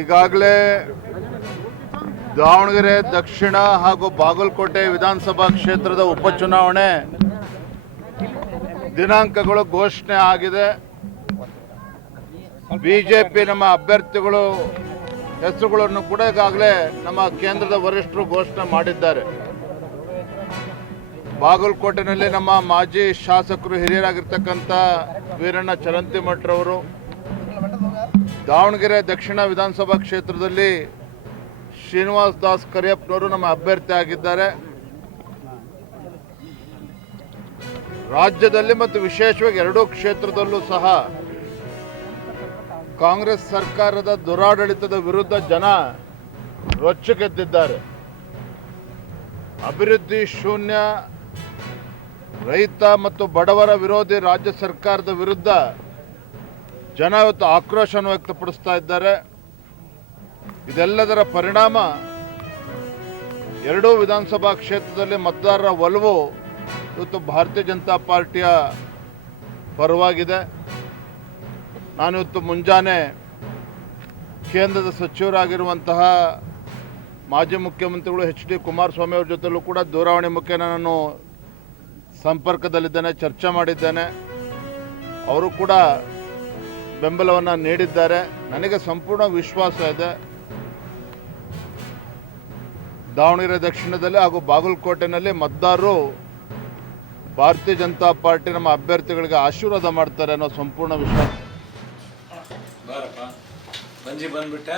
ಈಗಾಗಲೇ ದಾವಣಗೆರೆ ದಕ್ಷಿಣ ಹಾಗೂ ಬಾಗಲಕೋಟೆ ವಿಧಾನಸಭಾ ಕ್ಷೇತ್ರದ ಉಪಚುನಾವಣೆ ದಿನಾಂಕಗಳು ಘೋಷಣೆ ಆಗಿದೆ. ಬಿಜೆಪಿ ನಮ್ಮ ಅಭ್ಯರ್ಥಿಗಳು ಹೆಸರುಗಳನ್ನು ಕೂಡ ಈಗಾಗಲೇ ನಮ್ಮ ಕೇಂದ್ರದ ವರಿಷ್ಠರು ಘೋಷಣೆ ಮಾಡಿದ್ದಾರೆ. ಬಾಗಲಕೋಟೆನಲ್ಲಿ ನಮ್ಮ ಮಾಜಿ ಶಾಸಕರು ಹಿರಿಯರಾಗಿರ್ತಕ್ಕಂಥ ವೀರಣ್ಣ ಚರಂತಿಮಠರವರು, ದಾವಣಗೆರೆ ದಕ್ಷಿಣ ವಿಧಾನಸಭಾ ಕ್ಷೇತ್ರದಲ್ಲಿ ಶ್ರೀನಿವಾಸ್ ದಾಸ್ ಕರಿಯಪ್ಪನವರು ನಮ್ಮ ಅಭ್ಯರ್ಥಿ ಆಗಿದ್ದಾರೆ. ರಾಜ್ಯದಲ್ಲಿ ಮತ್ತು ವಿಶೇಷವಾಗಿ ಎರಡೂ ಕ್ಷೇತ್ರದಲ್ಲೂ ಸಹ ಕಾಂಗ್ರೆಸ್ ಸರ್ಕಾರದ ದುರಾಡಳಿತದ ವಿರುದ್ಧ ಜನ ರೊಚ್ಚಿಗೆದ್ದಿದ್ದಾರೆ. ಅಭಿವೃದ್ಧಿ ಶೂನ್ಯ, ರೈತ ಮತ್ತು ಬಡವರ ವಿರೋಧಿ ರಾಜ್ಯ ಸರ್ಕಾರದ ವಿರುದ್ಧ ಜನ ಇವತ್ತು ಆಕ್ರೋಶವನ್ನು ವ್ಯಕ್ತಪಡಿಸ್ತಾ ಇದ್ದಾರೆ. ಇದೆಲ್ಲದರ ಪರಿಣಾಮ ಎರಡೂ ವಿಧಾನಸಭಾ ಕ್ಷೇತ್ರದಲ್ಲಿ ಮತದಾರರ ಒಲವು ಇವತ್ತು ಭಾರತೀಯ ಜನತಾ ಪಾರ್ಟಿಯ ಪರವಾಗಿದೆ. ನಾನಿವತ್ತು ಮುಂಜಾನೆ ಕೇಂದ್ರದ ಸಚಿವರಾಗಿರುವಂತಹ ಮಾಜಿ ಮುಖ್ಯಮಂತ್ರಿಗಳು HD ಕುಮಾರಸ್ವಾಮಿ ಅವರ ಜೊತೆಲೂ ಕೂಡ ದೂರವಾಣಿ ಮುಖೇನ ನಾನು ಸಂಪರ್ಕದಲ್ಲಿದ್ದೇನೆ, ಚರ್ಚೆ ಮಾಡಿದ್ದೇನೆ. ಅವರು ಕೂಡ ಬೆಂಬಲವನ್ನು ನೀಡಿದ್ದಾರೆ. ನನಗೆ ಸಂಪೂರ್ಣ ವಿಶ್ವಾಸ ಇದೆ, ದಾವಣಗೆರೆ ದಕ್ಷಿಣದಲ್ಲಿ ಹಾಗೂ ಬಾಗಲಕೋಟೆನಲ್ಲಿ ಮತದಾರರು ಭಾರತೀಯ ಜನತಾ ಪಾರ್ಟಿ ನಮ್ಮ ಅಭ್ಯರ್ಥಿಗಳಿಗೆ ಆಶೀರ್ವಾದ ಮಾಡ್ತಾರೆ ಅನ್ನೋ ಸಂಪೂರ್ಣ ವಿಶ್ವಾಸ. ಬಂದ್ಬಿಟ್ಟ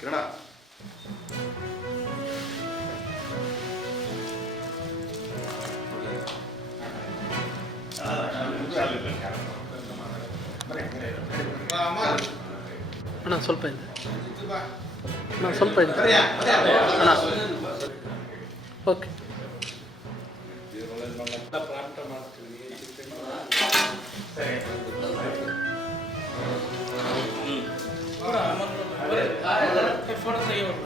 ಕಿರಣ ಅಣ್ಣ ಸ್ವಲ್ಪ ಇದೆ, ಅಣ್ಣ ಸ್ವಲ್ಪ ಇದೆ ಅಣ್ಣ. ಓಕೆ ಫೋಟೋ ತೆಗಿಬೇಕು.